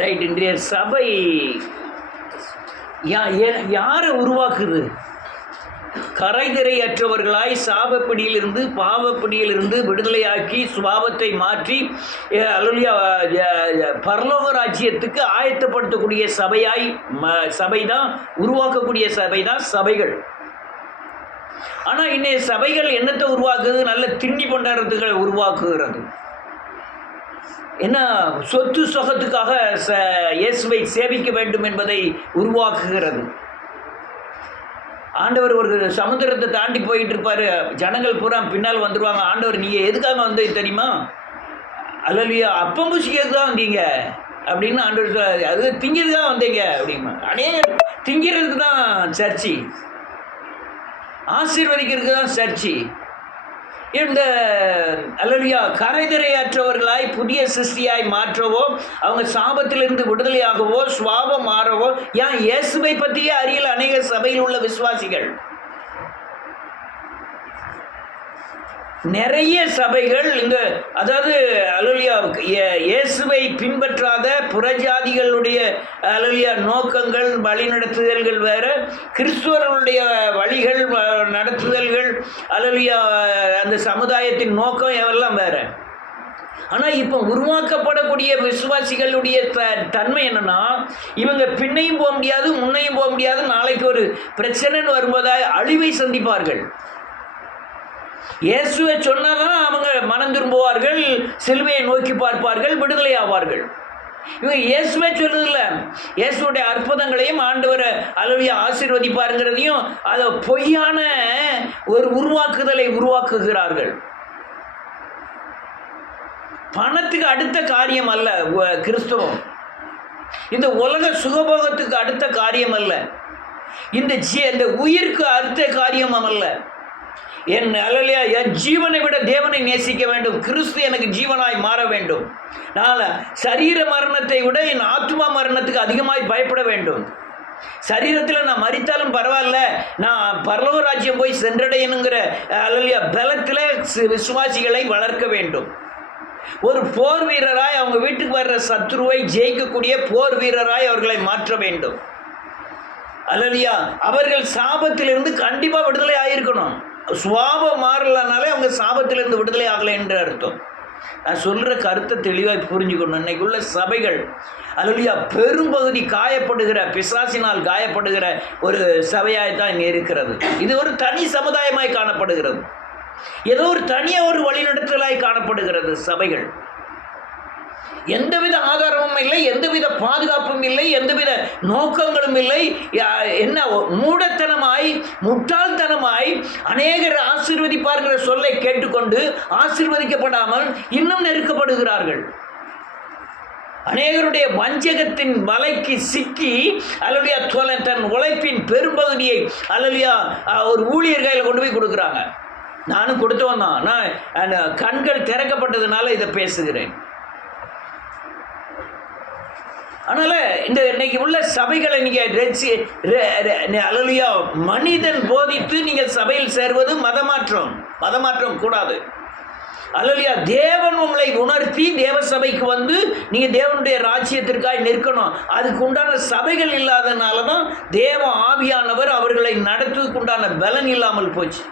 Right. இன்றைய சபை யாரை உருவாக்குது? கரைதிரையற்றவர்களாய் சாபப்பிடியிலிருந்து பாவப்பிடியிலிருந்து விடுதலையாக்கி சுபாவத்தை மாற்றி பரலோக ராஜ்யத்துக்கு ஆயத்தப்படுத்தக்கூடிய சபைதான் உருவாக்கக்கூடிய சபைகள். ஆனால் இன்னைய சபைகள் என்னத்தை உருவாக்குது? நல்ல திண்ணி பண்டாரத்துகளை உருவாக்குகிறது. என்ன சொத்து சொகத்துக்காக இயேசுவை சேவிக்க வேண்டும் என்பதை உருவாக்குகிறது. ஆண்டவர் ஒரு சமுத்திரத்தை தாண்டி போயிட்டு இருப்பார், ஜனங்கள் பூரா பின்னால் வந்துடுவாங்க. ஆண்டவர் நீங்கள் எதுக்காக வந்து தெரியுமா? அல்லையா அப்பம் பூசிக்கிறதுக்கு தான் வந்தீங்க அப்படின்னு ஆண்டவர் அது திங்கிறதுக்கு தான் வந்தீங்க அப்படிமா. அநேக திங்கிறதுக்கு தான் சர்ச்சி, ஆசீர்வதிக்கிறதுக்கு தான் சர்ச்சி. இந்த அல்லையா கரைதிரையற்றவர்களாய் புதிய சிருஷ்டியாய் மாற்றவோ, அவங்க சாபத்திலிருந்து விடுதலையாகவோ, சுவாபம் மாறவோ ஏன் இயேசுவை பற்றியே அறியல அநேக சபையில் உள்ள விசுவாசிகள். நிறைய சபைகள் இந்த அதாவது அல்லையா இயேசுவை பின்பற்றாத புறஜாதிகளுடைய அல்லையா நோக்கங்கள் வழிநடத்துதல்கள் வேற, கிறிஸ்துவர்களுடைய வழிகள் நடத்துதல்கள் அல்லையா அந்த சமுதாயத்தின் நோக்கம் எல்லாம் வேற. ஆனால் இப்போ உருவாக்கப்படக்கூடிய விசுவாசிகளுடைய தன்மை என்னன்னா, இவங்க பின்னையும் போக முடியாது, முன்னையும் போக முடியாது. நாளைக்கு ஒரு பிரச்சனைன்னு வரும்போதாய் அழிவை சந்திப்பார்கள். இயேசுவை சொன்னாதான் அவங்க மனம் திரும்புவார்கள், சிலுவையை நோக்கி பார்ப்பார்கள், விடுதலை ஆவார்கள். இவங்க இயேசுவே சொல்லுதில்ல, இயேசுடைய அற்புதங்களையும் ஆண்டவரை அளவிய ஆசீர்வதிப்பாருங்கிறதையும் அதை பொய்யான ஒரு உருவாக்குதலை உருவாக்குகிறார்கள். பணத்துக்கு அடுத்த காரியம் அல்ல கிறிஸ்தவம். இந்த உலக சுகபோகத்துக்கு அடுத்த காரியம் அல்ல. இந்த உயிருக்கு அடுத்த காரியம் அல்ல. என் ஜீவனை விட தேவனை நேசிக்க வேண்டும். கிறிஸ்து எனக்கு ஜீவனாய் மாற வேண்டும். நான் சரீர மரணத்தை விட என் ஆத்மா மரணத்துக்கு அதிகமாய் பயப்பட வேண்டும். சரீரத்தில் நான் மரித்தாலும் பரவாயில்ல, நான் பரலோக ராஜ்யம் போய் சென்றடையணுங்கிற பலத்தில் விசுவாசிகளை வளர்க்க வேண்டும். ஒரு போர் வீரராய் அவங்க வீட்டுக்கு வர்ற சத்ருவை ஜெயிக்கக்கூடிய போர் வீரராய் அவர்களை மாற்ற வேண்டும். அல்லையா அவர்கள் சாபத்திலிருந்து கண்டிப்பாக விடுதலை ஆகியிருக்கணும். சுவாபம் மாறலனாலே அவங்க சாபத்திலிருந்து விடுதலை ஆகலை என்று அர்த்தம். நான் சொல்கிற கருத்தை தெளிவாக புரிஞ்சுக்கணும். இன்னைக்குள்ள சபைகள் அல்லையா பெரும்பகுதி காயப்படுகிற பிசாசினால் காயப்படுகிற ஒரு சபையாய்த்தான் இங்கே இருக்கிறது. இது ஒரு தனி சமுதாயமாய் காணப்படுகிறது. ஏதோ ஒரு தனியாக ஒரு வழிநடத்தலாய் காணப்படுகிறது சபைகள். எந்தவித ஆதாரமும் இல்லை, எந்தவித பாதுகாப்பும் இல்லை, எந்தவித நோக்கங்களும் இல்லை. என்ன மூடத்தனமாய் முட்டாள்தனமாய் அநேகர் ஆசீர்வதிப்பார்கிற சொல்லை கேட்டுக்கொண்டு ஆசீர்வதிக்கப்படாமல் இன்னும் நெருக்கப்படுகிறார்கள். அநேகருடைய வஞ்சகத்தின் வலைக்கு சிக்கி அல்லையா தன் உழைப்பின் பெரும்பகுதியை அல்லையா ஒரு ஊழியர் கையில் கொண்டு போய் கொடுக்குறாங்க. நானும் கொடுத்தவன் தான். நான் கண்கள் திறக்கப்பட்டதுனால இதை பேசுகிறேன். அதனால் இன்னைக்கு உள்ள சபைகளை நீங்கள் அல்லையா மனிதன் போதித்து நீங்கள் சபையில் சேர்வது மதமாற்றம் கூடாது. அல்லையா தேவன் உங்களை உணர்த்தி தேவ சபைக்கு வந்து நீங்கள் தேவனுடைய ராஜ்யத்திற்காக நிற்கணும். அதுக்கு உண்டான சபைகள் இல்லாதனால தான் தேவ ஆவியானவர் அவர்களை நடத்துவதற்கு உண்டான பலன் இல்லாமல் போச்சு.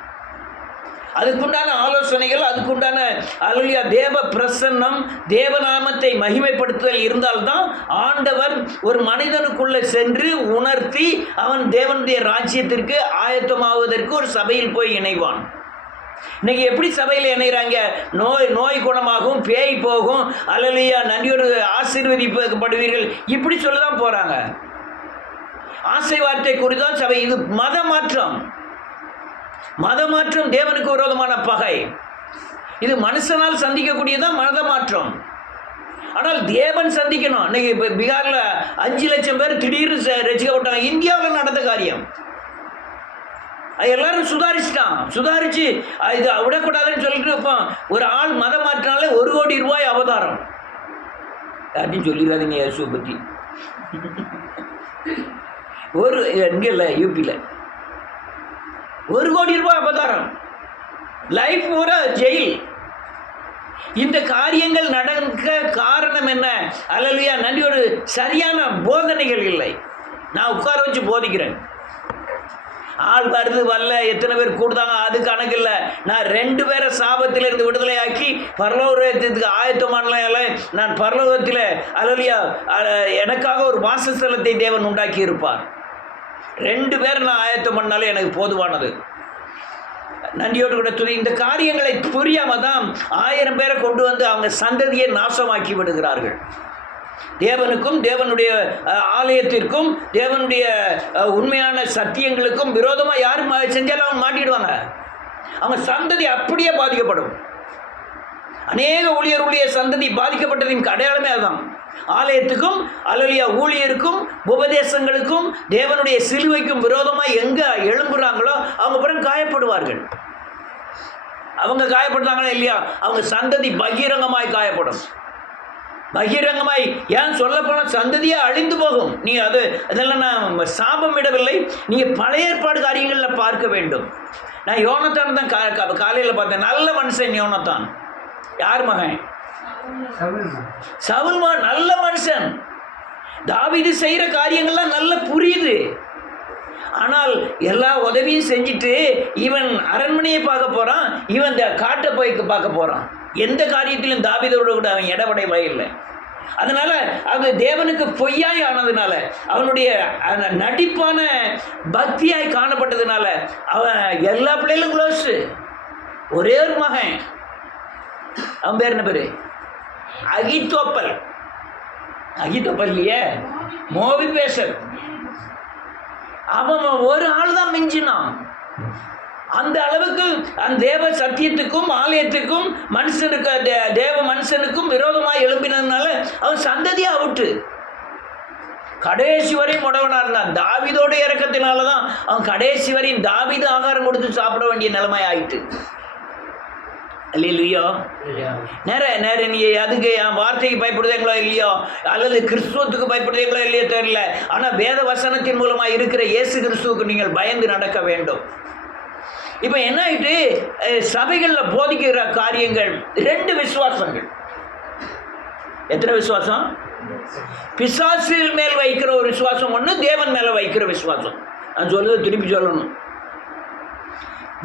அதுக்குண்டான ஆலோசனைகள், அதுக்குண்டான அல்லையா தேவ பிரசன்னம், தேவநாமத்தை மகிமைப்படுத்துதல் இருந்தால்தான் ஆண்டவர் ஒரு மனிதனுக்குள்ளே சென்று உணர்த்தி அவன் தேவனுடைய ராஜ்யத்திற்கு ஆயத்தமாவதற்கு ஒரு சபையில் போய் இணைவான். இன்னைக்கு எப்படி சபையில் இணைகிறாங்க? நோய் குணமாகும், பேய் போகும், அல்லையா நன்றியோடு ஆசீர்வதிக்கப்படுவீர்கள், இப்படி சொல்லதான் போகிறாங்க. ஆசை வார்த்தை குறித்தான் சபை. இது மதமாற்றம் தேவனுக்கு விரோதமான பகை. இது மனுஷனால் சந்திக்கக்கூடியதான் மதமாற்றம். ஆனால் தேவன் சந்திக்கணும். இன்னைக்கு இப்போ பீகாரில் 5 லட்சம் பேர் திடீர்னு ரசிக்கப்பட்டாங்க. இந்தியாவில் நடந்த காரியம். எல்லாரும் சுதாரிச்சு இது விடக்கூடாதுன்னு சொல்லிட்டு இப்போ ஒரு ஆள் மதம் மாற்றினாலே 1 கோடி ரூபாய் அவதாரம். அப்படின்னு சொல்லிடாதீங்க இயேசுவை பற்றி. இங்கே இல்லை, யூபியில் 1 கோடி ரூபாய் அபதாரம், லைஃப் பூரா ஜெயில். இந்த காரியங்கள் நடக்க காரணம் என்ன? அல்லேலூயா. நன்றியோடு சரியான போதனைகள் இல்லை. நான் உட்கார வச்சு போதிக்கிறேன், ஆள் வருது வரல, எத்தனை பேர் கூடுதாங்க அது கணக்கு இல்லை. நான் 2 பேரை சாபத்திலிருந்து விடுதலை ஆக்கி பரலோகத்துக்கு ஆயத்தமான நான் பரலோகத்தில் அல்லேலூயா எனக்காக ஒரு வாசஸ்தலத்தை தேவன் உண்டாக்கி இருப்பார். 2 பேர் நான் ஆயத்தம் பண்ணாலே எனக்கு போதுவானது. நன்றியோடு கூட துதி. இந்த காரியங்களை புரியாம தான் 1000 பேரை கொண்டு வந்து அவங்க சந்ததியை நாசமாக்கி விடுகிறார்கள். தேவனுக்கும் தேவனுடைய ஆலயத்திற்கும் தேவனுடைய உண்மையான சத்தியங்களுக்கும் விரோதமாக யாரும் செஞ்சாலும் அவங்க மாட்டிடுவாங்க. அவங்க சந்ததி அப்படியே பாதிக்கப்படும். அநேக ஊழியர் சந்ததி பாதிக்கப்பட்டதின் அடையாளமே அதுதான். ஆலயத்துக்கும் அல்லேலூயா ஊழியருக்கும் உபதேசங்களுக்கும் தேவனுடைய சிலுவைக்கும் விரோதமாக எங்கே எழும்புறாங்களோ அவங்க பிறகு காயப்படுவார்கள். அவங்க காயப்படுறாங்களா இல்லையா? அவங்க சந்ததி பகிரங்கமாய் காயப்படும். பகிரங்கமாய் ஏன் சொல்ல போனால் சந்ததியே அழிந்து போகும். நீ அதெல்லாம் நான் சாபம் விடவில்லை. நீங்கள் பழைய ஏற்பாடு காரியங்களில் பார்க்க வேண்டும். நான் யோனத்தான் தான் காலையில் பார்த்தேன். நல்ல மனுஷன் யோனத்தான். யார் மகன்? சவுல். நல்ல மனுஷன். தாவீது செய்கிற காரியங்கள்லாம் நல்லா புரியுது. ஆனால் எல்லா உதவியும் செஞ்சுட்டு இவன் அரண்மனையை பார்க்க போகிறான், இவன் இந்த காட்டை போய் பார்க்க போகிறான். எந்த காரியத்திலும் தாவீதோடு கூட அவன் இடப்படவே இல்லை. அதனால அது தேவனுக்கு பொய்யாய் ஆனதுனால, அவனுடைய நடிப்பான பக்தியாய் காணப்பட்டதுனால அவன் எல்லா பிள்ளைகளும் க்ளோஸு. ஒரே ஒரு மகன், அவன் பேர் என்ன பேரு? அகித்தோப்பல் இல்லையே, மோவி பேசர். அவன் ஒரு ஆள் தான் மிஞ்சினான். அந்த அளவுக்கு அந்த தேவ சத்தியத்துக்கும் ஆலயத்துக்கும் மனுஷனுக்கு தேவ மனுஷனுக்கும் விரோதமாக எழும்பினதுனால அவன் சந்ததியை அவுட்டு. கடைசி வரையும் உடவனா இருந்தான். தாவீதோட இறக்கத்தினால தான் அவன் கடைசி வரையும் தாவீது ஆகாரம் கொடுத்து சாப்பிட வேண்டிய நிலைமை ஆயிட்டு. இல்லையோ? நேர நீ அதுக்கு என் வார்த்தைக்கு பயப்படுதீங்களோ இல்லையோ, அல்லது கிறிஸ்துவத்துக்கு பயப்படுதீங்களோ இல்லையோ தெரியல. ஆனால் வேத வசனத்தின் மூலமாக இருக்கிற இயேசு கிறிஸ்துவுக்கு நீங்கள் பயந்து நடக்க வேண்டும். இப்போ என்ன ஆயிட்டு, சபைகளில் போதிக்கிற காரியங்கள் 2 விசுவாசங்கள். எத்தனை விசுவாசம்? பிசாசில் மேல் வைக்கிற ஒரு விசுவாசம் ஒன்று, தேவன் மேலே வைக்கிற விசுவாசம். நான் சொல்லுறது திருப்பி சொல்லணும்.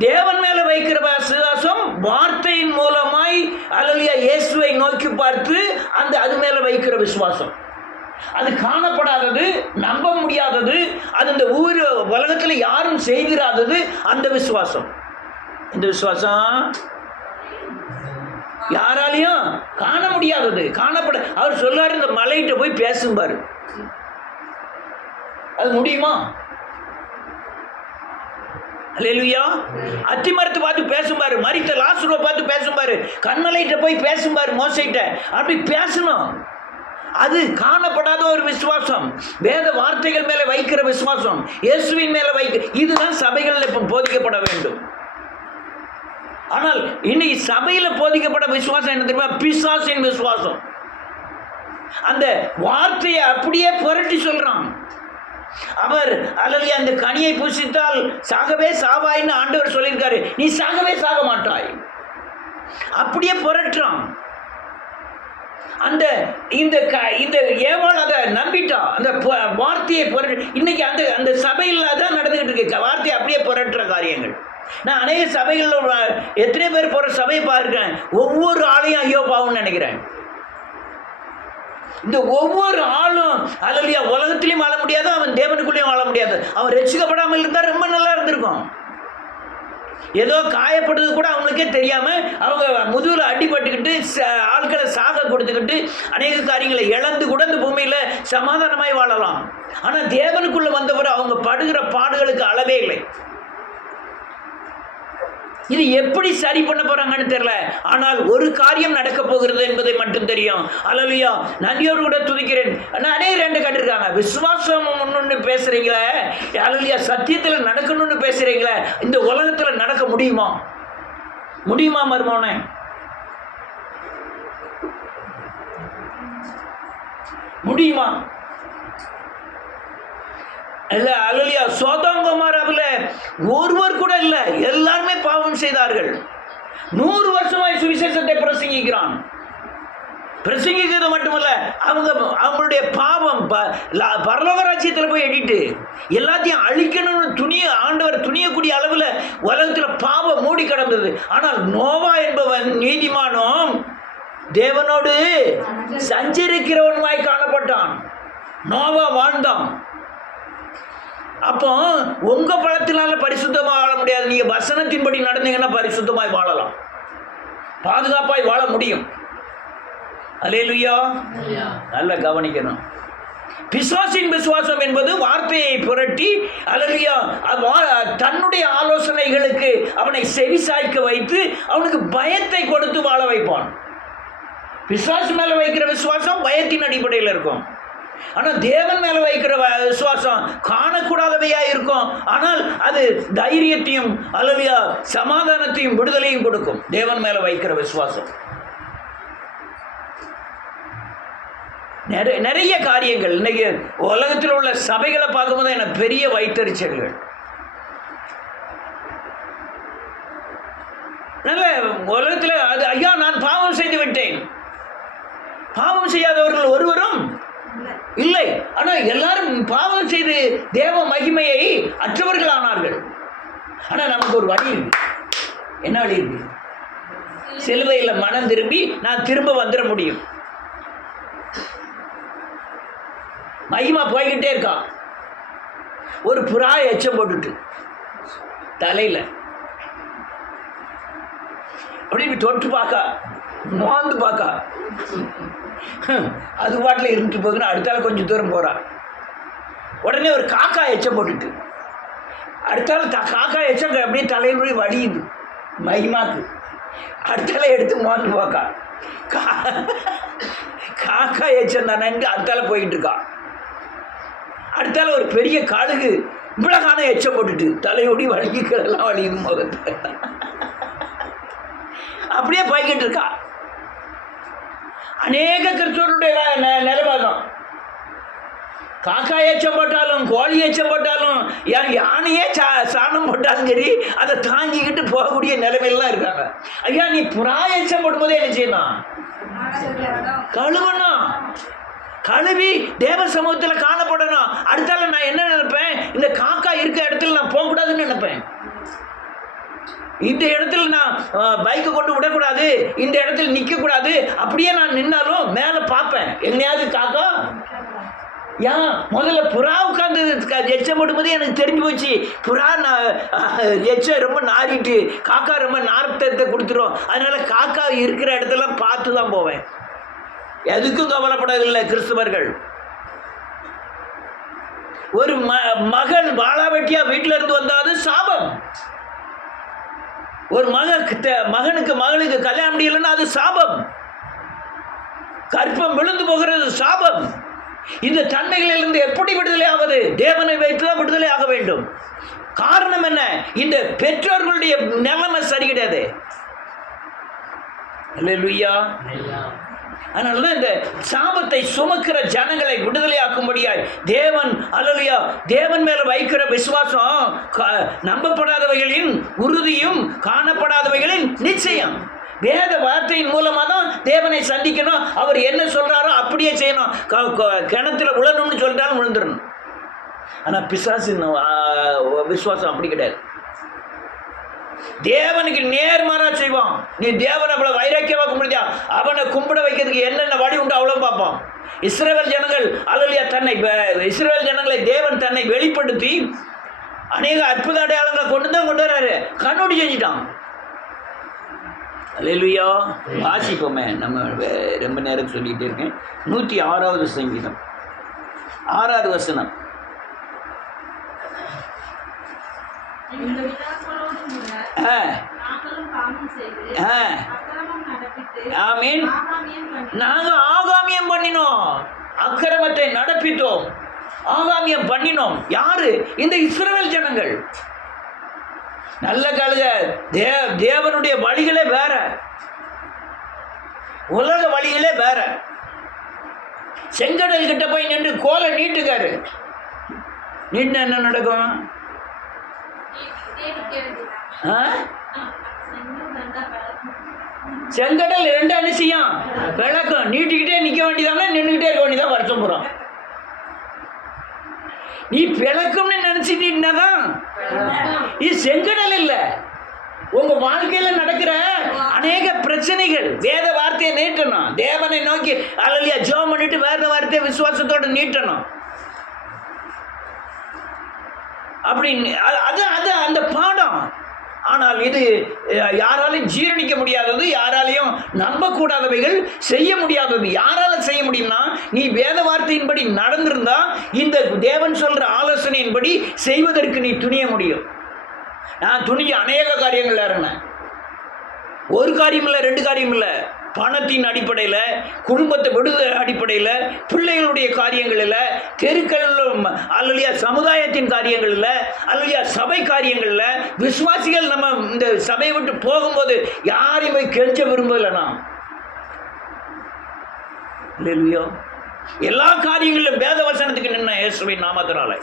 தேவன் மேலே வைக்கிற விசுவாசம் வார்த்தையின் மூலமாய் அல்லேலூயா இயேசுவை நோக்கி பார்த்து அது மேலே வைக்கிற விசுவாசம். அது காணப்படாதது, நம்ப முடியாதது, அது இந்த உலகத்தில் யாரும் செய்திராதது அந்த விசுவாசம். இந்த விசுவாசம் யாராலையும் காண முடியாதது, காணப்பட. அவர் சொல்லாரு, இந்த மலையிட்ட போய் பேசும்பாரு. அது முடியுமா? அல்லேலூயா. அத்திமரத்தை பார்த்து பேசும்பாரு, மரித்த லாசருவை பார்த்து பேசும்பாரு, கண்மலையிட்ட போய் பேசும்பாரு, மோசைட்ட. அப்படி பேசணும். அது காணப்படாத ஒரு விசுவாசம். வேத வார்த்தைகள் மேலே வைக்கிற விசுவாசம், இயேசுவின் மேலே இதுதான் சபைகளில் இப்போ போதிக்கப்பட வேண்டும். ஆனால் இன்னைக்கு சபையில் போதிக்கப்பட விசுவாசம் என்ன தெரியுமா? பிசாசின் விசுவாசம். அந்த வார்த்தையை அப்படியே புரட்டி சொல்றான். அவர் அல்லது அந்த கனியை புசித்தால் சாகவே சாவாயின்னு ஆண்டவர் சொல்லியிருக்காரு. நீ சாகவே சாக மாட்டாய். அப்படியே புரட்டுறான். இந்த ஏவாள் அதை நம்பிட்டா. அந்த வார்த்தையை புரட்டு. இன்னைக்கு அந்த சபையில் தான் நடந்துகிட்டு இருக்கு. வார்த்தையை அப்படியே புரட்டுற காரியங்கள். நான் அநேக சபைகளில் எத்தனை பேர் போகிற சபையை பார்க்கிறேன். ஒவ்வொரு ஆளையும் ஐயோ பாவம்னு நினைக்கிறேன். இந்த ஒவ்வொரு ஆளும் அல்லேலூயா உலகத்திலையும் வாழ முடியாது, அவன் தேவனுக்குள்ளேயும் வாழ முடியாது. அவன் ரட்சிக்கப்படாமல் இருந்தால் ரொம்ப நல்லா இருந்திருக்கும். ஏதோ காயப்படுறது கூட அவங்களுக்கே தெரியாமல் அவங்க முதுகில் அடிபட்டுக்கிட்டு ஆட்களை சாக கொடுத்துக்கிட்டு அநேக காரியங்களை இழந்து கூட இந்த பூமியில் சமாதானமாய் வாழலாம். ஆனால் தேவனுக்குள்ளே வந்தவர் அவங்க படுகிற பாடுகளுக்கு அளவே இல்லை. இது எப்படி சரி பண்ண போறாங்கன்னு தெரியல. ஆனால் ஒரு காரியம் நடக்க போகிறது என்பதை மட்டும் தெரியும். அல்லேலூயா. நன்றியோடு கூட துதிக்கிறேன். அநேக 2 கண்டிருக்காங்க. விசுவாசம் ஒன்று பேசுறீங்களே, அல்லேலூயா சத்தியத்தில் நடக்கணும்னு பேசுறீங்களே, இந்த உலகத்தில் நடக்க முடியுமா? மருமகனே? முடியுமா? இல்லை. அல்லேலூயா. சோதோம் கொமோராவில் ஒருவர் கூட இல்லை, எல்லாருமே பாவம் செய்தார்கள். 100 வருஷமாய் சுவிசேஷத்தை பிரசங்கிக்கிறான். பிரசங்கிக்கிறது மட்டுமல்ல, அவங்களுடைய பாவம் பரலோக ராஜ்யத்தில் போய் எடிட்டு எல்லாத்தையும் அழிக்கணும்னு ஆண்டவர் துணியக்கூடிய அளவில் உலகத்தில் பாவம் மூடி கிடந்தது. ஆனால் நோவா என்பவன் நீதிமானும் தேவனோடு சஞ்சரிக்கிறவனுமாய் காணப்பட்டான். நோவா வாழ்ந்தான். அப்போ உங்க பலத்தினால பரிசுத்தமாக வாழ முடியாது. நீங்க வசனத்தின்படி நடந்தீங்கன்னா பரிசுத்தமாய் வாழலாம், பாதுகாப்பாய் வாழ முடியும். அல்லேலூயா. நல்லா கவனிக்கணும். பிசாசின் விசுவாசம் என்பது வார்த்தையை புரட்டி அல்லேலூயா தன்னுடைய ஆலோசனைகளுக்கு அவனை செவிசாய்க்க வைத்து அவனுக்கு பயத்தை கொடுத்து வாழ வைப்பான். பிசாசு மேல வைக்கிற விசுவாசம் பயத்தின் அடிப்படையில் இருக்கும். ஆனால் தேவன் மேல வைக்கிற விசுவாசம் காணக்கூடாதவையா இருக்கும். ஆனால் அது தைரியத்தையும் அல்லேலூயா சமாதானத்தையும் விடுதலையும் கொடுக்கும். தேவன் மேல வைக்கிற விசுவாசம் நிறைய காரியங்கள். இன்னைக்கு உலகத்தில் உள்ள சபைகளை பார்க்கும்போது எனக்கு பெரிய வைத்தறிச்சல்கள். நல்ல உலகத்தில் அது ஐயா நான் பாவம் செய்து விட்டேன், பாவம் செய்யாதவர்கள் ஒருவரும் இல்லை. ஆனால் எல்லாரும் பாவம் செய்து தேவ மகிமையை அற்றவர்கள் ஆனார்கள். ஆனால் நமக்கு ஒரு வழி இருக்கு. என்ன வழி இருக்கு? சிலுவையில் மனம் திரும்பி நான் திரும்ப வந்துட முடியும். மகிமா போய்கிட்டே இருக்கான். ஒரு புறா எச்சம் போட்டுட்டு தலையில் அப்படி தொட்டு பார்க்கா, மோந்து பார்க்கா, அது பாட்டில் இருந்துட்டு போகுதுன்னு அடுத்தால கொஞ்சம் தூரம் போகிறான். உடனே ஒரு காக்கா எச்சம் போட்டுட்டு அடுத்தால காக்கா எச்சம் அப்படியே தலையிலுடைய வடியுது மகிமாக்கு. அடுத்தால எடுத்து மோந்து பார்க்கா, காக்கா எச்சம் தானே அடுத்தால போயிட்டு இருக்கான். அடுத்தால ஒரு பெரிய கழுகு இவ்வளகான எச்சம் போட்டுட்டு தலையோடி வலிக்கிறதெல்லாம் வலியுது முகத்தை. அப்படியே போய்கிட்டு இருக்கா. அநேக கிறிஸ்தவருடைய நிலைவாதம் காக்கா எச்சம் போட்டாலும் கோழி எச்சம் போட்டாலும் யானையே சாணம் போட்டாலும் சரி அதை தாங்கிக்கிட்டு போகக்கூடிய நிலைமையெல்லாம் இருக்காங்க. ஐயா நீ புறா எச்சம் போடும்போதே என்ன செய்யணும்? கழுவணும். கழுவி தேவ சமூகத்தில் காணப்படணும். அடுத்தால நான் என்ன நினைப்பேன்? இந்த காக்கா இருக்க இடத்துல நான் போகக்கூடாதுன்னு நினைப்பேன். இந்த இடத்துல நான் பைக்கை கொண்டு விடக்கூடாது, இந்த இடத்துல நிற்கக்கூடாது. அப்படியே நான் நின்னாலும் மேலே பார்ப்பேன் எங்கேயாவது காக்கா. ஏன் முதல்ல புறா உட்காந்து எச்சம் போடும்போது எனக்கு தெரிஞ்சு போச்சு, புறா எச்சம் ரொம்ப நாரிட்டு காக்கா ரொம்ப நார்த்தத்தை கொடுத்துரும். அதனால காக்கா இருக்கிற இடத்துல பார்த்து தான் போவேன். எதுக்கும் கவலைப்படவில்லை கிறிஸ்தவர்கள். ஒரு மகள் வாழாவெட்டியா வீட்டில இருந்து வந்தாது சாபம். ஒரு மகனுக்கு மகளுக்கு கல்யாணம் முடியலன்னா அது சாபம். கற்பம் விழுந்து போகிறது சாபம். இந்த தன்மைகளிலிருந்து எப்படி விடுதலை ஆவது? தேவனை வைத்துதான் விடுதலை ஆக வேண்டும். காரணம் என்ன? இந்த பெற்றோர்களுடைய நிலைமை சரி கிடையாது. அல்லேலூயா. அதனாலதான் இந்த சாபத்தை சுமக்கிற ஜனங்களை விடுதலையாக்கும்படியாய் தேவன் அல்லேலூயா தேவன் மேல வைக்கிற விசுவாசம் நம்பப்படாதவைகளின் உறுதியும் காணப்படாதவைகளின் நிச்சயம். வேத வார்த்தையின் மூலமாக தான் தேவனை சந்திக்கணும். அவர் என்ன சொல்றாரோ அப்படியே செய்யணும். கிணத்துல விழணும்னு சொல்லிட்டாலும் விழுந்துடணும். ஆனா பிசாசின் விசுவாசம் அப்படி கிடையாது. தேவனுக்கு நேர்மாறா செய்வான். நீ தேவனை அவ்வளவு வைராக்கியமாக கும்பிடுதா, அவனை கும்பிட வைக்கிறதுக்கு என்னென்ன வழி உண்டு அவ்வளோ பார்ப்பான். இஸ்ரவேல் ஜனங்கள் அல்லேலூயா இஸ்ரவேல் ஜனங்களை தேவன் தன்னை வெளிப்படுத்தி அநேக அற்புத அடையாளங்களை கொண்டு வர்றாரு. கண்ணோடி செஞ்சுட்டான். அல்லேலூயா. வாசிப்போமே, நம்ம ரொம்ப நேரம் சொல்லிகிட்டே இருக்கேன். 106வது சங்கீதம் 6வது வசனம். நாங்க ஆகாமியம் பண்ணினோம், அக்கிரமத்தை நடப்பித்தோம், ஆகாமியம் பண்ணினோம். யாரு? இந்த இஸ்ரவேல் ஜனங்கள். நல்ல கழுக. தேவனுடைய வழிகளே வேற, உலக வழிகளே வேற. செங்கடல் கிட்ட போய் நின்று கோலை நீட்டுக்காரு. நின்று என்ன நடக்கும்? செங்கடல் ரெண்டு அனுசியம் விளக்கம். நீட்டிக்கிட்டே நிற்க வேண்டியதானே, நின்றுக்கிட்டே இருக்க வேண்டியதான் வருஷம் பூரா. நீ பிளக்கம்னு நினைச்சிட்டீங்கன்னாதான் இது செங்கடல் இல்லை. உங்க வாழ்க்கையில நடக்கிற அநேக பிரச்சனைகள் வேத வார்த்தையை நீட்டணும். தேவனை நோக்கி அல்லையா ஜெபம் பண்ணிட்டு வேத வார்த்தையை விசுவாசத்தோட நீட்டணும். அப்படின்னு அது அது அந்த பாடம். ஆனால் இது யாராலையும் ஜீரணிக்க முடியாதது, யாராலையும் நம்பக்கூடாதவைகள், செய்ய முடியாதது. யாரால செய்ய முடியும்னா, நீ வேத வார்த்தையின்படி நடந்திருந்தா இந்த தேவன் சொல்ற ஆலோசனையின்படி செய்வதற்கு நீ துணிய முடியும். நான் துணிஞ்ச அநேக காரியங்கள் இருந்தேன். ஒரு காரியம் இல்லை, ரெண்டு காரியம் இல்லை. பணத்தின் அடிப்படையில், குடும்பத்தை விடுதலை அடிப்படையில், பிள்ளைகளுடைய காரியங்களில், தெருக்களில், அல்லையா சமுதாயத்தின் காரியங்களில், அல்லையா சபை காரியங்களில், விசுவாசிகள் நம்ம இந்த சபையை விட்டு போகும்போது யாரையுமே கெஞ்ச விரும்பலை. நான் இல்லையோ எல்லா காரியங்களிலும் வேத வசனத்துக்கு நின்ன இயேசுவின் நாமத்தினால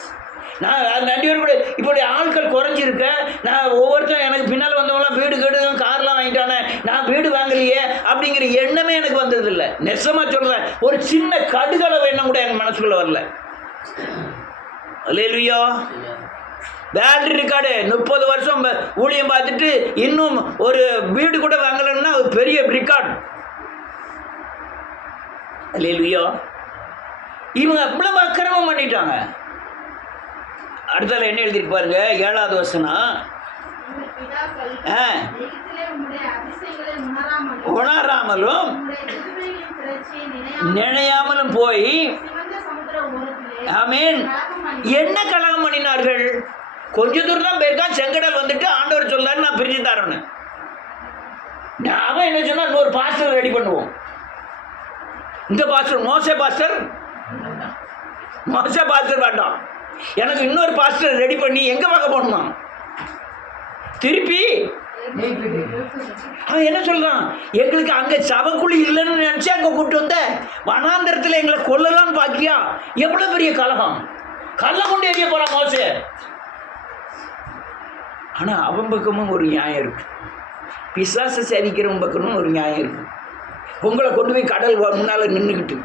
நான் நன்றி கூட. இப்படி ஆட்கள் குறைஞ்சிருக்க, நான் ஒவ்வொருத்தரும் எனக்கு பின்னால் வந்தவங்களாம் வீடு கேடு கார்லாம் வாங்கிட்டானே, நான் வீடு வாங்கலையே அப்படிங்கிற எண்ணமே எனக்கு வந்ததில்லை. நெசமாக சொல்கிறேன், ஒரு சின்ன கடுகளவு எண்ணம் கூட எங்கள் மனசுக்குள்ளே வரல. அல்லேலூயா. பேட்டரி ரிக்கார்டு 30 வருஷம் ஊழியம் பார்த்துட்டு இன்னும் ஒரு வீடு கூட வாங்கலைன்னா ஒரு பெரிய ரிக்கார்டு. அல்லேலூயா. இவங்க அவ்வளவு அக்கிரமம் பண்ணிட்டாங்க. அடுத்தால என்ன எழுதிருக்கு பாருங்க, 7வது வசனம். உணராமலும் நினையாமலும் போய் ஆமீன். என்ன கலகம் பண்ணினார்கள்? கொஞ்ச தூரம் தான் போயிருக்கான். செங்கடல் வந்துட்டு ஆண்டவர் சொல்லாரு நான் பிரிஞ்சு தரேன்னு. அவன் என்ன சொன்னா, இன்னொரு பாஸ்டர் ரெடி பண்ணுவோம். இந்த பாஸ்டர் மோசே பாஸ்டர் வேண்டாம், எனக்கு இன்னொரு பாஸ்டர் ரெடி பண்ணி எங்க பார்க்க போகணுமா? திருப்பி அவன் என்ன சொல்றான், எங்களுக்கு அங்க சபக்குழி இல்லைன்னு நினைச்சு அங்க கூப்பிட்டு வந்த வனாந்தரத்தில் எங்களை கொல்லலான்னு பாக்கியா? எவ்வளவு பெரிய கலகம்! கல்ல கொண்டு எரிய போறான் மோசே. ஆனா அவன் பக்கமும் ஒரு நியாயம் இருக்கு, பிசாசை சேவிக்கிறவன் பக்கமும் ஒரு நியாயம் இருக்கு. உங்களை கொண்டு போய் கடல் முன்னால நின்றுக்கிட்டு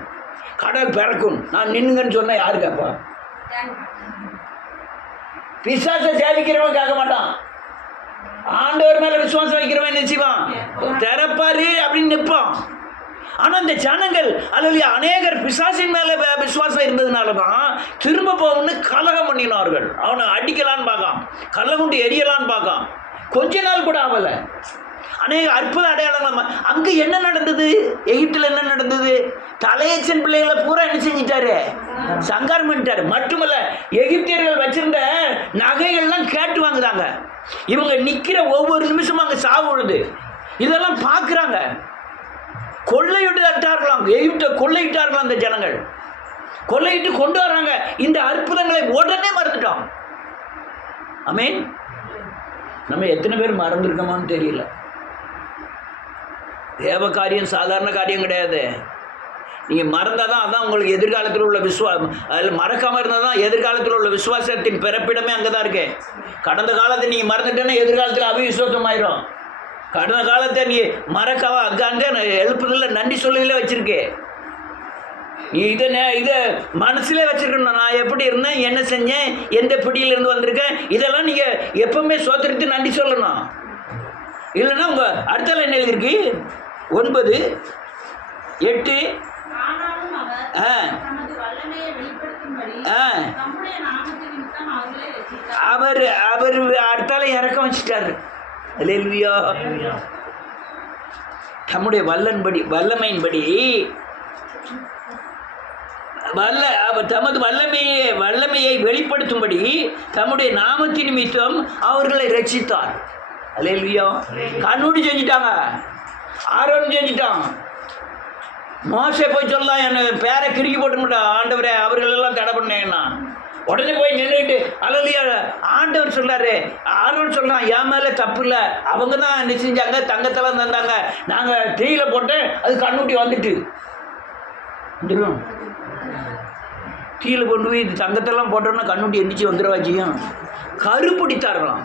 கடல் பிறக்கும் நான் நின்னுங்கன்னு சொன்னா யாரு கேட்பா? பிசாசை சேவிக்கிறவன் கேட்க மாட்டான். ஆண்டவர் மேல விசுவாசம் வைக்கிறவன் என்ன செய்வான்? திறப்பாரு அப்படின்னு நிற்பான். ஆனா இந்த ஜனங்கள் அல்லது அநேகர் பிசாசின் மேல விசுவாசம் இருந்ததுனாலதான் திரும்ப போகணும்னு கலகம் பண்ணினார்கள். அவனை அடிக்கலான்னு பார்க்கான், கல்ல கொண்டு எரியலான்னு பார்க்கான். கொஞ்ச நாள் கூட ஆகல. அநேக அற்புத அடையாளங்கள். அங்க என்ன நடந்தது? எகிப்தில் என்ன நடந்தது? தலையச்சன் பிள்ளைகளை பூரா என்ன செஞ்சிட்டாரு? சங்காரம் பண்ணிட்டாரு. மட்டுமல்ல, எகிப்தியர்கள் வச்சிருந்த நகைகள்லாம் கேட்டு வாங்குதாங்க. இவங்க நிக்கிற ஒவ்வொரு நிமிஷமும் அங்க சாவு விழுது. இதெல்லாம் பார்க்குறாங்க. கொள்ளையிட்டார்களாம், எகிப்தை கொள்ளையிட்டார்களாம். அந்த ஜனங்கள் கொள்ளையிட்டு கொண்டு வராங்க. இந்த அற்புதங்களை உடனே மறந்துட்டோம். ஆமென். நம்ம எத்தனை பேர் மறந்துருக்கோமான்னு தெரியல. தேவ காரியம் சாதாரண காரியம் கிடையாது. நீங்கள் மறந்தால் தான் அதான் உங்களுக்கு எதிர்காலத்தில் உள்ள அதில் மறக்காமல் இருந்தால் தான் எதிர்காலத்தில் உள்ள விசுவாசத்தின் பிறப்பிடமே அங்கே தான் இருக்கு. கடந்த காலத்தை நீங்கள் மறந்துட்டேன்னா எதிர்காலத்தில் அவிசுவாசம் ஆயிரும். கடந்த காலத்தை நீ மறக்காம அங்கே எழுப்புதில் நன்றி சொல்லுதில் வச்சுருக்கே. நீ இதை மனசுல வச்சுருக்கணும். நான் எப்படி இருந்தேன், என்ன செஞ்சேன், எந்த பிடியிலேருந்து வந்திருக்கேன், இதெல்லாம் நீங்கள் எப்பவுமே சோத்திரித்து நன்றி சொல்லணும். இல்லைன்னா உங்கள் அடுத்தால என்ன எழுதிருக்கு? 9:8 அவர் அடுத்தால இறக்கம் வச்சுட்டாரு. அல்லேலூயா. தம்முடைய வல்லமையின்படி தமது வல்லமையை வெளிப்படுத்தும்படி தம்முடைய நாமத்தின் நிமித்தம் அவர்களை ரட்சித்தார். அல்லேலூயா. கண்ணுடி செஞ்சிட்டாங்க, ஆரோன் செஞ்சிட்டான். மோசே போய் சொல்லலாம், என்ன பேரை கிறுக்கி போட்டுட்டா ஆண்டவரே, அவர்கள் எல்லாம் தடை பண்ணேன்னா உடனே போய் நின்றுட்டு அல்லையா ஆண்டவர் சொல்றாரு. ஆரோன் சொல்றான், என் மேலே தப்பு இல்லை, அவங்க தான் என்ன செஞ்சாங்க, தங்கத்தெல்லாம் தந்தாங்க, நாங்கள் தீயில போட்டேன், அது கண்ணுட்டி வந்துட்டு தீயில கொண்டு போய் தங்கத்தெல்லாம் போட்டோன்னா கண்ணுட்டி எந்திரிச்சு வந்துடுவாச்சியும். கருப்பிடித்தார்களாம்.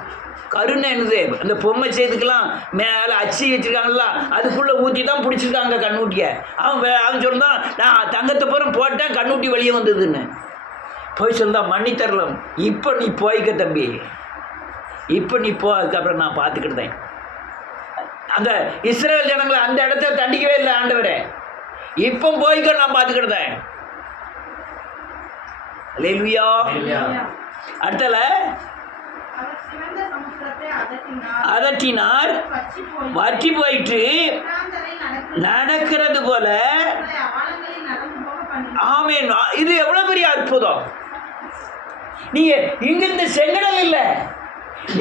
கருணை என்னது அந்த பொம்மை செய்துக்கெல்லாம் மேலே அச்சி வச்சுருக்காங்களா அதுக்குள்ளே ஊற்றி தான் பிடிச்சிருக்காங்க கண்ணூட்டியை. அவன் சொல்லிதான் நான் தங்கத்தை பூரம் போட்டேன் கண்ணூட்டி வெளியே வந்ததுன்னு போய் சொல்லிதான் மன்னித்தரலாம். இப்போ நீ போய்க்க தம்பி, இப்போ நீ போ, அதுக்கப்புறம் நான் பார்த்துக்கிட்டேன். அந்த இஸ்ரேல் ஜனங்களை அந்த இடத்த தண்டிக்கவே இல்லை ஆண்டவரே, இப்போ போய்க்க நான் பார்த்துக்கிட்டேன். அல்லேலூயா. அடுத்தல அதட்டினார், வற்றி போயிட்டு நடக்கிறது போல. ஆமென். இது எவ்வளவு பெரிய அற்புதம். நீங்க இங்கிருந்து செங்கடல் இல்லை,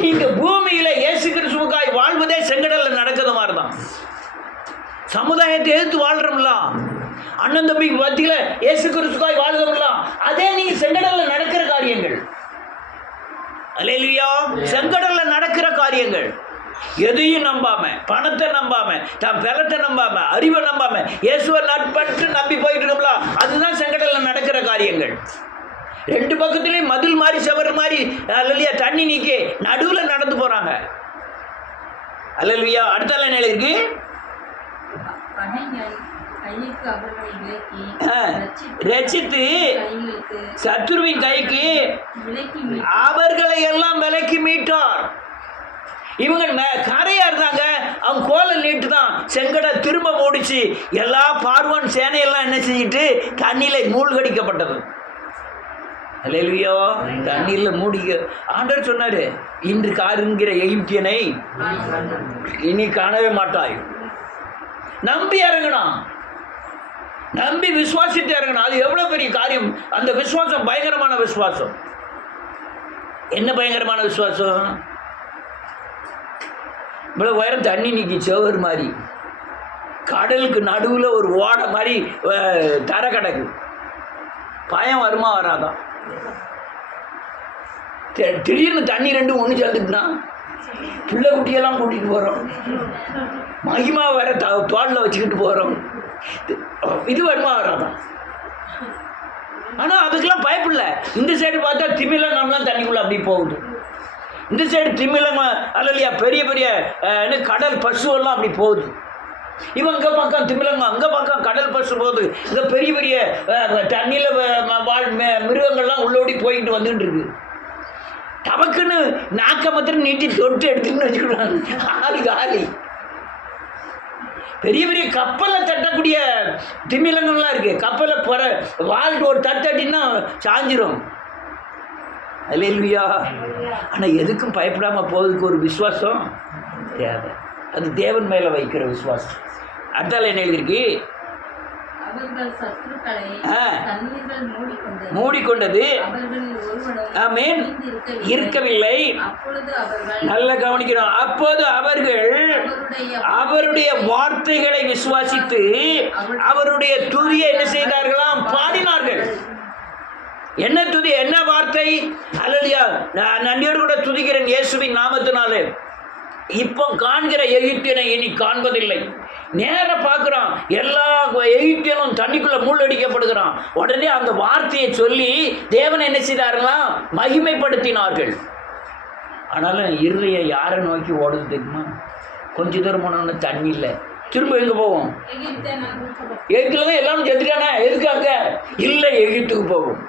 நீங்க பூமியில இயேசு கிறிஸ்துவுக்காய் வாழ்வதே செங்கடல்ல நடக்கிறது மாதிரிதான். சமுதாயத்தை எதிர்த்து வாழ்றோம்ல, அண்ணன் தம்பிக்கு மத்தியில இயேசு கிறிஸ்துவுக்காய் வாழ்றோம்ல, அதே நீங்க செங்கடல்ல நடக்கிற காரியங்கள். அல்லேலூயா. செங்கடல்ல நடக்கிற காரியங்கள். எதையும் நம்பாம, பணத்தை நம்பாம, தான் பலத்தை நம்பாம, அறிவை நம்பாம, இயேசுவை நட்பற்று நம்பி போயிட்டு இருக்கோம்ல, அதுதான் செங்கடல்ல நடக்கிற காரியங்கள். ரெண்டு பக்கத்துலேயும் மதில் மாதிரி செவர் மாதிரி அல்லையா தண்ணி நீக்கி நடுவில் நடந்து போறாங்க. அல்லேலூயா. அடுத்த நிலை இருக்கு, ரட்சித்து சத்துருவின் கைக்கு அவர்களை எல்லாம் விலைக்கு மீட்டார். இவங்க கரையா இருந்தாங்க, அவங்க கோலை நீட்டு தான் செங்கடை திரும்ப மூடிச்சு. எல்லா பார்வன் சேனையெல்லாம் என்ன செஞ்சிட்டு தண்ணியில மூழ்கடிக்கப்பட்டது. அல்லேலூயா. தண்ணீரில் மூடிக்க ஆண்டவர் சொன்னாரு, இன்று காருங்கிற எகிப்தியனை இனி காணவே மாட்டாய். நம்பி இறங்கணும், நம்பி விசுவாசித்து இறங்கணும். அது எவ்வளவு பெரிய காரியம். அந்த விசுவாசம் பயங்கரமான விசுவாசம். என்ன பயங்கரமான விசுவாசம்? இவ்வளவு உயரம் தண்ணி நிற்கி செவர் மாதிரி, கடலுக்கு நடுவில் ஒரு ஓடை மாதிரி தர கிடக்கு. பயம் வருமா வராதான்? திடீர்னு தண்ணி ரெண்டும் ஒன்று சேர்ந்துட்டுனா பிள்ளை குட்டியெல்லாம் கூட்டிகிட்டு போகிறோம், மகிமா வேற தோளில் வச்சுக்கிட்டு போகிறோம். இது வருமா வராதான்? ஆனால் அதுக்கெல்லாம் பயப்பில்ல. இந்த சைடு பார்த்தா திமிலங்கம்லாம் தண்ணிக்குள்ளே அப்படி போகுது, இந்த சைடு திமிலங்கம் அல்லையா பெரிய பெரிய கடல் பசுவெல்லாம் அப்படி போகுது. இவங்க பக்கம் திமிலங்கம், அங்கே பக்கம் கடல் பசு போகுது. இந்த பெரிய பெரிய தண்ணியில் வாழ் மிருகங்கள்லாம் உள்ளோடி போயிட்டு வந்துட்டு இருக்கு. தவக்குன்னு நாக்க மாத்திரம் நீட்டி தொட்டு எடுத்துன்னு வச்சுக்கிட்டாங்க. ஆளி ஆளி பெரிய பெரிய கப்பலை தட்டக்கூடிய திமிலங்கள்லாம் இருக்கு. கப்பலை போற வாழ்க்கை ஒரு தட்டினா சாஞ்சிரும். அல்லேலூயா. ஆனால் எதுக்கும் பயப்படாமல் போவதுக்கு ஒரு விசுவாசம் தேவை. அது தேவன் மேலே வைக்கிற விசுவாசம். அடுத்தால என்ன எழுதிருக்கு? மூடிக்கொண்டது ஆமென் இருக்கவில்லை. நல்ல கவனிக்கணும். அப்போது அவர்கள் அவருடைய வார்த்தைகளை விசுவாசித்து அவருடைய துதியை என்ன செய்தார்களாம்? பாடினார்கள். என்ன துதி, என்ன வார்த்தை? அல்லேலூயா. நான் நன்றியோடு கூட துதிக்கிறேன் இயேசுவின் நாமத்தினாலே. இப்போ காண்கிற எகிப்தியனை இனி காண்பதில்லை. நேர பார்க்குறான், எல்லா எகிப்தியனும் தண்ணிக்குள்ள மூழ்கடிக்கப்படுகிறான். உடனே அந்த வார்த்தையை சொல்லி தேவனை என்ன செய்தார்களாம்? மகிமைப்படுத்தினார்கள். ஆனாலும் இருதயம் யாரை நோக்கி ஓடுது தெரியுமா? கொஞ்ச தூரம் போனோன்னு தண்ணி இல்லை, திரும்ப எங்கே போவோம்? எகிப்துல தான் எல்லாரும் செத்துட்டானே, எதுக்காக இல்லை எகிப்துக்கு போகும்.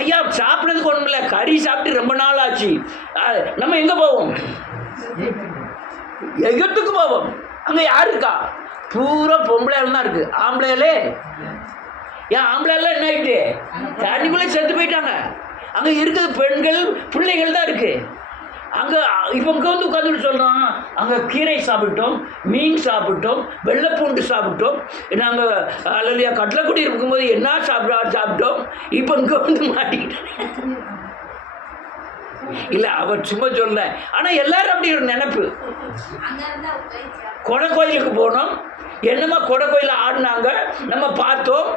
ஐயா சாப்பிட்றதுக்கு ஒன்றும் இல்லை, கறி சாப்பிட்டு ரொம்ப நாள் ஆச்சு, நம்ம எங்கே போவோம்? எகிப்துக்கு போவோம். அங்கே யார் இருக்கா? பூரா பொம்பளையால் தான் இருக்கு. ஆம்பளையாலே ஏன் ஆம்பளையால என்ன ஆயிட்டு? தண்ணிக்குள்ளே செத்து போயிட்டாங்க. அங்கே இருக்கிறது பெண்கள் பிள்ளைகள் தான் இருக்கு. அங்கே இப்போ இங்கே வந்து உட்காந்துட்டு சொல்கிறான், அங்கே கீரை சாப்பிட்டோம், மீன் சாப்பிட்டோம், வெள்ளைப்பூண்டு சாப்பிட்டோம், நாங்கள் அல்லையா கட்லக்குடி இருக்கும்போது என்ன சாப்பிட்டோம், இப்போ இங்கே வந்து மாட்டிக்கிட்டேன். இல்லை அவர் சும்மா சொல்ல, ஆனால் எல்லாரும் அப்படி ஒரு நினைப்பு. கொடை கோயிலுக்கு போனோம், என்னமா கொடை கோயிலில் ஆடினாங்க, நம்ம பார்த்தோம்.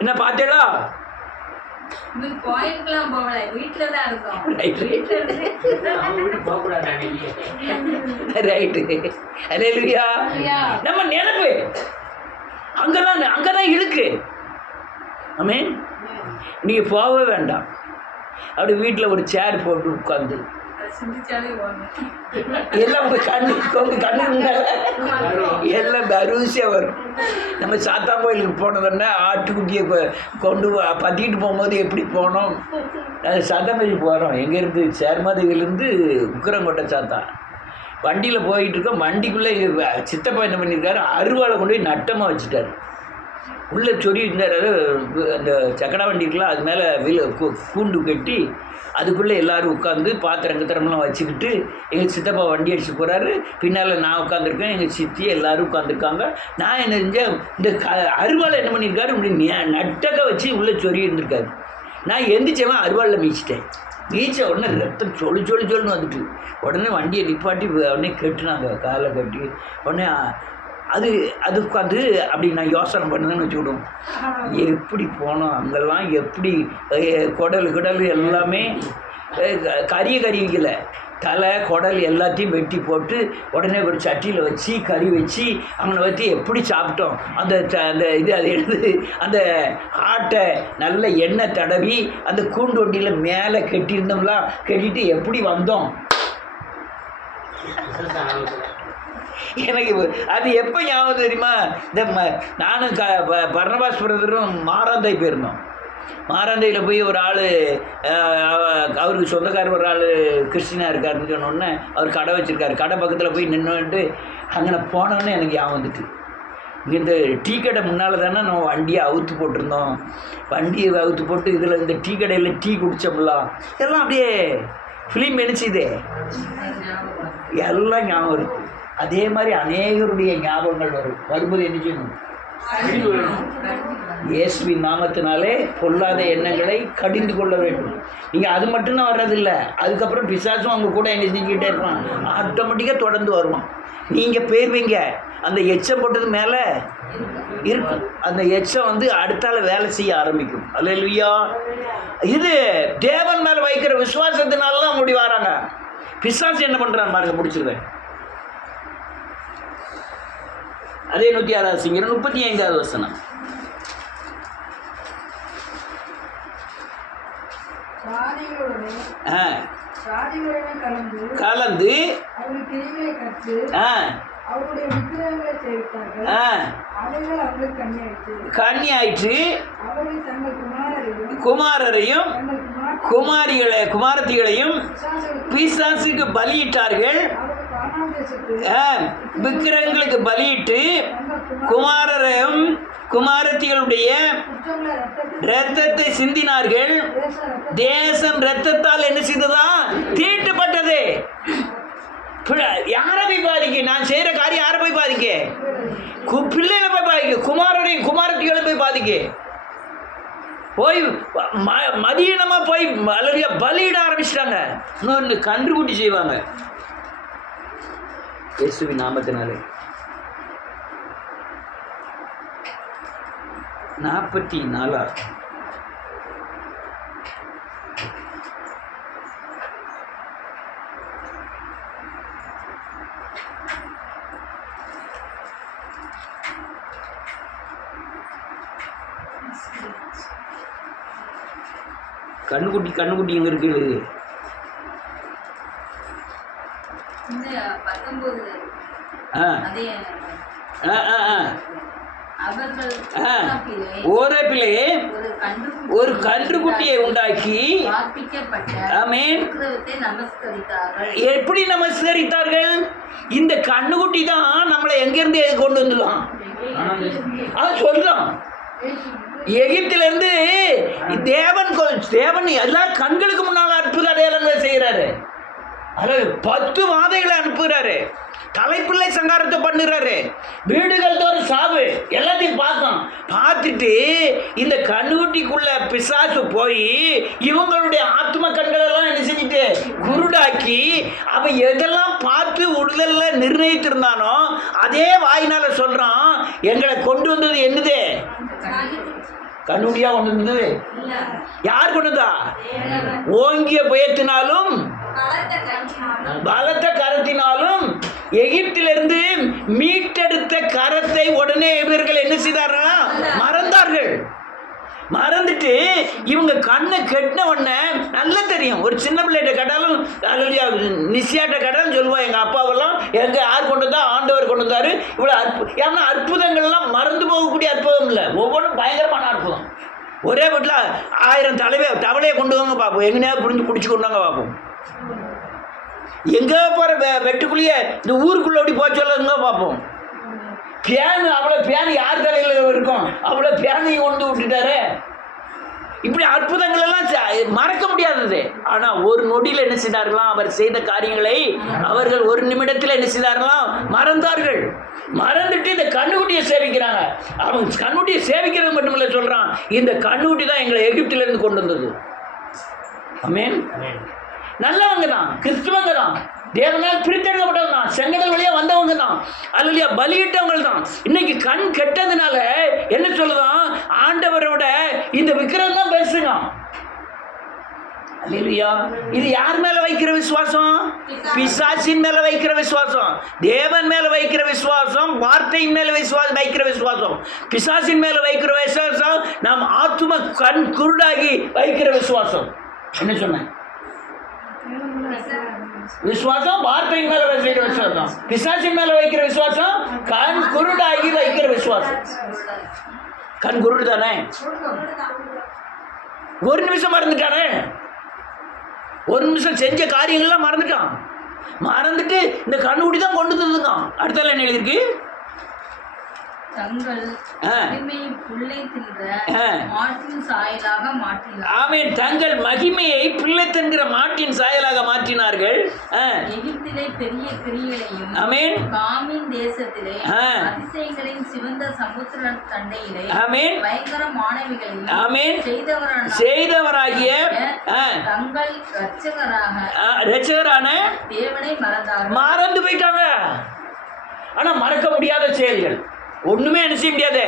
என்ன பார்த்தேடா? நம்ம நினைப்பு அங்கதான் இருக்கு. ஆமென். நீங்க போக வேண்டாம். அப்படி வீட்டில் ஒரு சேர் போட்டு உட்காந்து எல்லாம் உங்கள் கண்ணுக்கு எல்லாம் அருசியாக வரும். நம்ம சாத்தா கோயிலுக்கு போனதுன்னா ஆட்டுக்குட்டியை கொண்டு பற்றிக்கிட்டு போகும்போது எப்படி போனோம், சாத்தாமதி போகிறோம். எங்கேருந்து சேர்மாதேவியிலேருந்து உக்கரங்கோட்டை சாத்தா வண்டியில் போயிட்டு இருக்கோம். வண்டிக்குள்ளே சித்தப்பா என்ன பண்ணியிருக்காரு, அருவாளை கொண்டு போய் நட்டமாக வச்சுட்டாரு. உள்ளே சொறி இருந்தார். அந்த சக்கடா வண்டிக்கெலாம் அது மேலே கூண்டு கட்டி அதுக்குள்ளே எல்லோரும் உட்காந்து பாத்திரங்கத்திரமெல்லாம் வச்சுக்கிட்டு எங்கள் சித்தப்பா வண்டி அடிச்சு போகிறாரு. பின்னால் நான் உட்காந்துருக்கேன், எங்கள் சித்தி எல்லோரும் உட்காந்துருக்காங்க. நான் என்ன செஞ்சேன், இந்த அருவாளை என்ன பண்ணியிருக்காரு, இப்படி நட்டக்க வச்சு உள்ளே சொறி இருந்திருக்காரு. நான் எந்திரிச்சவன் அருவாளில் மீச்சிட்டேன். மீச்ச உடனே ரத்தம் சொல்லுன்னு வந்துட்டு உடனே வண்டியை நிப்பாட்டி உடனே கட்டுனாங்க, காலை கட்டி. உடனே அது உட்காந்து அப்படி நான் யோசனை பண்ணுதுன்னு வச்சுக்கிடுவோம். எப்படி போனோம் அங்கெல்லாம், எப்படி குடல் எல்லாமே கறிக்கலை, தலை குடல் எல்லாத்தையும் வெட்டி போட்டு உடனே ஒரு சட்டியில் வச்சு கறி வச்சு அவனை வச்சு எப்படி சாப்பிட்டோம். அந்த இது அதை எடுத்து அந்த ஆட்டை நல்ல எண்ணெய் தடவி அந்த கூண்டு வண்டியில் மேலே கட்டியிருந்தோம்லாம், கட்டிட்டு எப்படி வந்தோம். எனக்கு அது எப்போ ஞாபகம் தெரியுமா, இந்த நானும் பர்னபாஸ் பிரதரும் மாராந்தை போயிருந்தோம். மாராந்தையில் போய் ஒரு ஆள், அவருக்கு சொந்தக்காரர் ஒரு ஆள் கிறிஸ்டினாக இருக்காருன்னு சொன்னோடனே அவர் கடை வச்சுருக்காரு. கடை பக்கத்தில் போய் நின்றுட்டு அங்கே போனோன்னே எனக்கு ஞாபகம் வந்துட்டு, இங்கே இந்த டீ கடை முன்னால் தானே நம்ம வண்டியை அவுத்து போட்டிருந்தோம். வண்டியை அவுத்து போட்டு இதில் இந்த டீ கடையில் டீ குடித்தோம்லாம், எல்லாம் அப்படியே ஃபிலிம் நினச்சிதே, எல்லாம் ஞாபகம் இருக்குது. அதே மாதிரி அநேகருடைய ஞாபகங்கள் வரும்போது என்ன செய்யணும், இயேசுவின் நாமத்தினாலே பொல்லாத எண்ணங்களை கடிந்து கொள்ள வேண்டும். நீங்கள் அது மட்டும்தான் வர்றதில்லை, அதுக்கப்புறம் பிசாசும் அவங்க கூட என்ன செஞ்சுக்கிட்டே இருப்பான், ஆட்டோமேட்டிக்காக தொடர்ந்து வருவான். நீங்கள் போயிருவீங்க, அந்த எச்சம் போட்டது மேலே இருக்கும், அந்த எச்சம் அடுத்தால வேலை செய்ய ஆரம்பிக்கும். அல்லேலூயா. இது தேவன் மேலே வைக்கிற விசுவாசத்தினாலதான் முடி வராங்க. பிசாசு என்ன பண்ணுறான் பாருங்க, முடிச்சிருவேன். அதே 106 35வது வசனம். கலந்து கன்னி ஆயிற்று, குமாரரையும் குமாரத்திகளையும் பிசாசுக்கு பலியிட்டார்கள். விக்கிரகங்களுக்கு பலியிட்டு குமாரரையும் குமாரத்திகளுடைய இரத்தத்தை சிந்தினார்கள். தேசம் இரத்தத்தால் என்ன செய்ததா, தீட்டுப்பட்டது. யாரை போய் பாதிக்க, நான் செய்கிற காரியம் யாரை போய் பாதிக்க, பிள்ளைகளை போய் பாதிக்க, குமாரரையும் குமாரத்திகளை போய் பாதிக்க. போய் மதியனமாக போய் பலியிட ஆரம்பிச்சிட்டாங்க. இன்னொன்று கன்றுக்குட்டி செய்வாங்க இயேசுவின் நாமத்தினாலே. 44 கண்ணுக்குட்டி எங்க இருக்குது, ஓரப்பிலே ஒரு கன்றுக்குட்டியை உண்டாக்கி எப்படி நமஸ்கரித்தார்கள். இந்த கண்ணுக்குட்டி தான் நம்மளை எங்கிருந்து கொண்டு வந்துடலாம் சொல்றான். எகிப்திலிருந்து தேவன் எல்லா கண்களுக்கு முன்னால் அற்புத அடையாளங்களை செய்கிறாரு. அதாவது 10 வாதைகளை அனுப்புகிறாரு, தலைப்பிள்ளை சங்காரத்தை பண்ணுறாரு, வீடுகள் தோறும் சாவு எல்லாத்தையும் பார்த்துட்டு இந்த கண்ணுக்குட்டிக்குள்ள பிசாசு போய் இவங்களுடைய ஆத்ம கண்களெல்லாம் என்ன செஞ்சுட்டு குருடாக்கி அவன் எதெல்லாம் பார்த்து உடல்ல நிர்ணயித்திருந்தானோ அதே வாயினால சொல்றான், எங்களை கொண்டு வந்தது என்னது, கண்ணுடியா கொண்டு வந்தது யார் கொண்டு வந்தா, ஓங்கிய பயத்தினாலும் பலத்த கரத்தினாலும் எகிப்திலிருந்து மீட்டெடுத்த கரத்தை உடனே இவர்கள் என்ன செய்தார்கள், மறந்தார்கள். மறந்துட்டு இவங்க கண்ணை கெட்டின உடனே நல்லா தெரியும். ஒரு சின்ன பிள்ளைகிட்ட கேட்டாலும் நிச்சயாட்ட கேட்டாலும் சொல்லுவோம், எங்கள் அப்பாவெல்லாம் எங்கே யார் கொண்டு வந்தா? ஆண்டவர் கொண்டு வந்தார். இவ்வளோ ஏன்னா அற்புதங்கள்லாம் மறந்து போகக்கூடிய அற்புதம் இல்லை, ஒவ்வொன்றும் பயங்கரமான அற்புதம். ஒரே வீட்டில் 1000 தவளையை கொண்டு வாங்க பார்ப்போம், எங்கேயா புரிஞ்சு பிடிச்சி கொண்டு வாங்க பார்ப்போம். எங்கே போகிற வெட்டுக்குள்ளேயே இந்த ஊருக்குள்ளே அப்படி போய் சொல்லுங்க பார்ப்போம். பேனு அவ்வளோ பேனு யார் தலையில் இருக்கும், அவ்வளோ பேனையும் கொண்டு விட்டுட்டாரு. இப்படி அற்புதங்கள் எல்லாம் மறக்க முடியாதது. ஆனால் ஒரு நொடியில் என்ன செய்தார்களாம்? அவர் செய்த காரியங்களை அவர்கள் ஒரு நிமிடத்தில் என்ன செய்தார்களாம்? மறந்தார்கள். மறந்துட்டு இந்த கண்ணுக்குட்டியை சேவிக்கிறாங்க. அவங்க கண்ணுக்குட்டியை சேவிக்கிறது மட்டுமில்லை, சொல்கிறான், இந்த கண்ணுக்குட்டி தான் எங்களை எகிப்திலிருந்து கொண்டு வந்தது. ஆமென். நல்லவங்க தான், கிறிஸ்துவங்க தான், தேவனால் பிரித்தெடுக்கப்பட்டவங்க தான், செங்கடல் வழியா வந்தவங்க தான், அல்லையா பலியிட்டவங்க தான். இன்னைக்கு கண் கெட்டதுனால என்ன சொல்லுதான்? ஆண்டவரோட இந்த விக்கிரகம் தான் பேசுங்க. அல்லேலூயா. இது யார் மேல வைக்கிற விசுவாசம்? பிசாசின் மேல வைக்கிற விசுவாசம். தேவன் மேல வைக்கிற விசுவாசம், வார்த்தையின் மேல வைக்கிற விசுவாசம். பிசாசின் மேல வைக்கிற விசுவாசம் நாம் ஆத்தும கண் குருடாகி வைக்கிற விசுவாசம். என்ன சொன்னேன்? விசுவாசம் வார்த்தையின் மேல வைக்கிற விசுவாசம், பிசாசின் மேல வைக்கிற விசுவாசம் கண் குருடாகி வைக்கிற விசுவாசம். கண் குருடு தானே, ஒரு நிமிஷம் மறந்துட்டானே, ஒரு நிமிஷம் செஞ்ச காரியங்கள்லாம் மறந்துட்டான். மறந்துட்டு இந்த கண்ணுக்குடி தான் கொண்டு வந்துங்க. அடுத்த என்ன எழுதிருக்கு? தங்கள் மகிமையை பிள்ளை தின்கிற மாட்டின் சாயலாக மாற்றினார்கள். எகிப்திலே பெரிய கிரியைகளையும், ஆமென், காமின் தேசத்திலே அதிசயங்களையும், சிவந்த சமுத்திர தண்டையிலே பயங்கரமானவைகளையும், ஆமென், செய்தவராகிய தங்கள் இரட்சகரான தேவனை மறந்து போயிட்டாங்க. ஆனா மறக்க முடியாத செயல்கள் ஒண்ணுமே என்ன செய்ய முடியாது,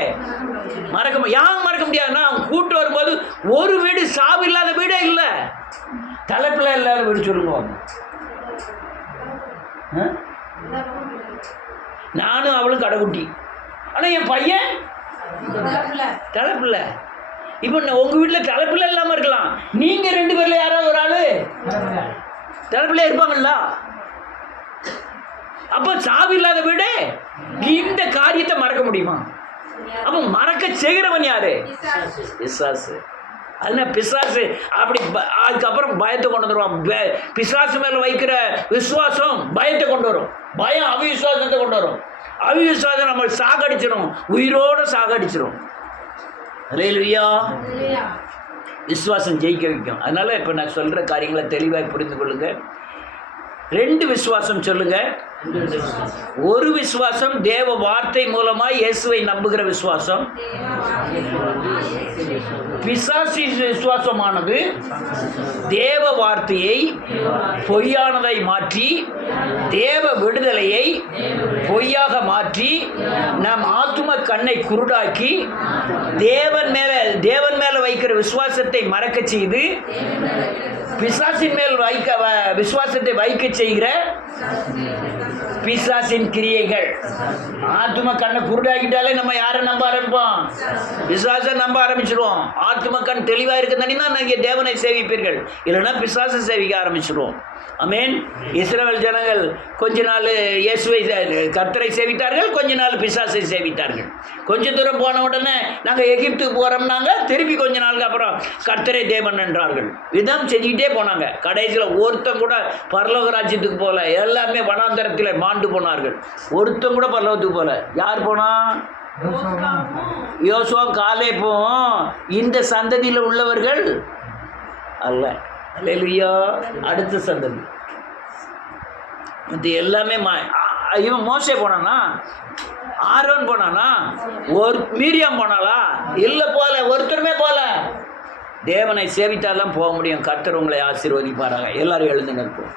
மறக்க முடியாதுன்னா, அவங்க கூட்டு வரும்போது ஒரு வீடு சாவு இல்லாத வீடே இல்லை, தலைப்பிள்ள இல்லாத வீடு சொல்லுங்க. நானும் அவளும் கடைக்குட்டி, ஆனா என் பையன் தலைப்பிள்ள. இப்போ உங்க வீட்டில் தலைப்பிள்ள இல்லாம இருக்கலாம், நீங்க 2 பேர்ல யாராவது ஒரு ஆளு தலைப்பிள்ள இருப்பாங்கல்ல. அப்போ சாவு இல்லாத வீடு. இந்த காரியத்தை மறக்க முடியுமா? அப்போ மறக்க செய்கிறவன் யாரு? பிசாசு. அதனால பிசாசு அப்படி அதுக்கப்புறம் பயத்தை கொண்டு வந்துடுவான். பிசாசு மேல வைக்கிற விசுவாசம் பயத்தை கொண்டு வரும், பயம் அவிசுவாசத்தை கொண்டு வரும். அவிசுவாசம் நம்ம சாகடிச்சிடும், உயிரோட சாகடிச்சிடும். அல்லேலூயா. விசுவாசம் ஜெயிக்க வைக்கும். அதனால இப்போ நான் சொல்ற காரியங்களை தெளிவாக புரிந்து கொள்ளுங்க. 2 விசுவாசம் சொல்லுங்க. ஒரு விசுவாசம் தேவ வார்த்தை மூலமாய் இயேசுவை நம்புகிற விசுவாசம். பிசாசி விசுவாசமானது தேவ வார்த்தையை பொய்யானதை மாற்றி, தேவ விடுதலையை பொய்யாக மாற்றி, நம் ஆத்தும கண்ணை குருடாக்கி, தேவன் மேல வைக்கிற விசுவாசத்தை மறக்க செய்து, பிசாசின் மேல் விசுவாசத்தை வைக்க செய்கிற பிசாசின் கிரியைகள். ஆத்தும கண்ணை குருடாக்கிட்டாலே நம்ம யாரை நம்ப ஆரம்பிப்போம்? பிசாசை நம்ப ஆரம்பிச்சிருவோம். ஆத்தும கண் தெளிவா இருக்குதுன்னா நீங்க தேவனை சேவிப்பீர்கள், இல்லைன்னா பிசாசை சேவிக்க ஆரம்பிச்சிருவோம். ஆமென். இஸ்ரவேல் ஜனங்கள் கொஞ்ச நாள் இயேசுவை கர்த்தரை சேவித்தார்கள், கொஞ்ச நாள் பிசாசை சேவித்தார்கள். கொஞ்ச தூரம் போன உடனே நாங்கள் எகிப்துக்கு போகிறோம்னாங்க, திருப்பி கொஞ்ச நாளுக்கு அப்புறம் கர்த்தரை தேவன் என்றார்கள். விதம் செஞ்சுக்கிட்டே போனாங்க. கடைசியில் ஒருத்தன் கூட பரலோக ராஜ்யத்துக்கு போகல, எல்லாமே வனாந்தரத்தில் மாண்டு போனார்கள். ஒருத்தன் கூட பரலோகத்துக்கு போகல. யார் போனா? யோசுவா காலேபும் இந்த சந்ததியில் உள்ளவர்கள் அல்ல. அல்லேலூயா. அடுத்த சந்ததி இது எல்லாமே இவன் மோசே போனானா? ஆரோன் போனானா? ஒரு மீரியம் போனாலா? இல்லை, போல. ஒருத்தருமே போல. தேவனை சேவித்தால்தான் போக முடியும். கர்த்தர் உங்களை ஆசீர்வதிப்பாராங்க. எல்லாரும் எழுந்துங்க இருக்கும்.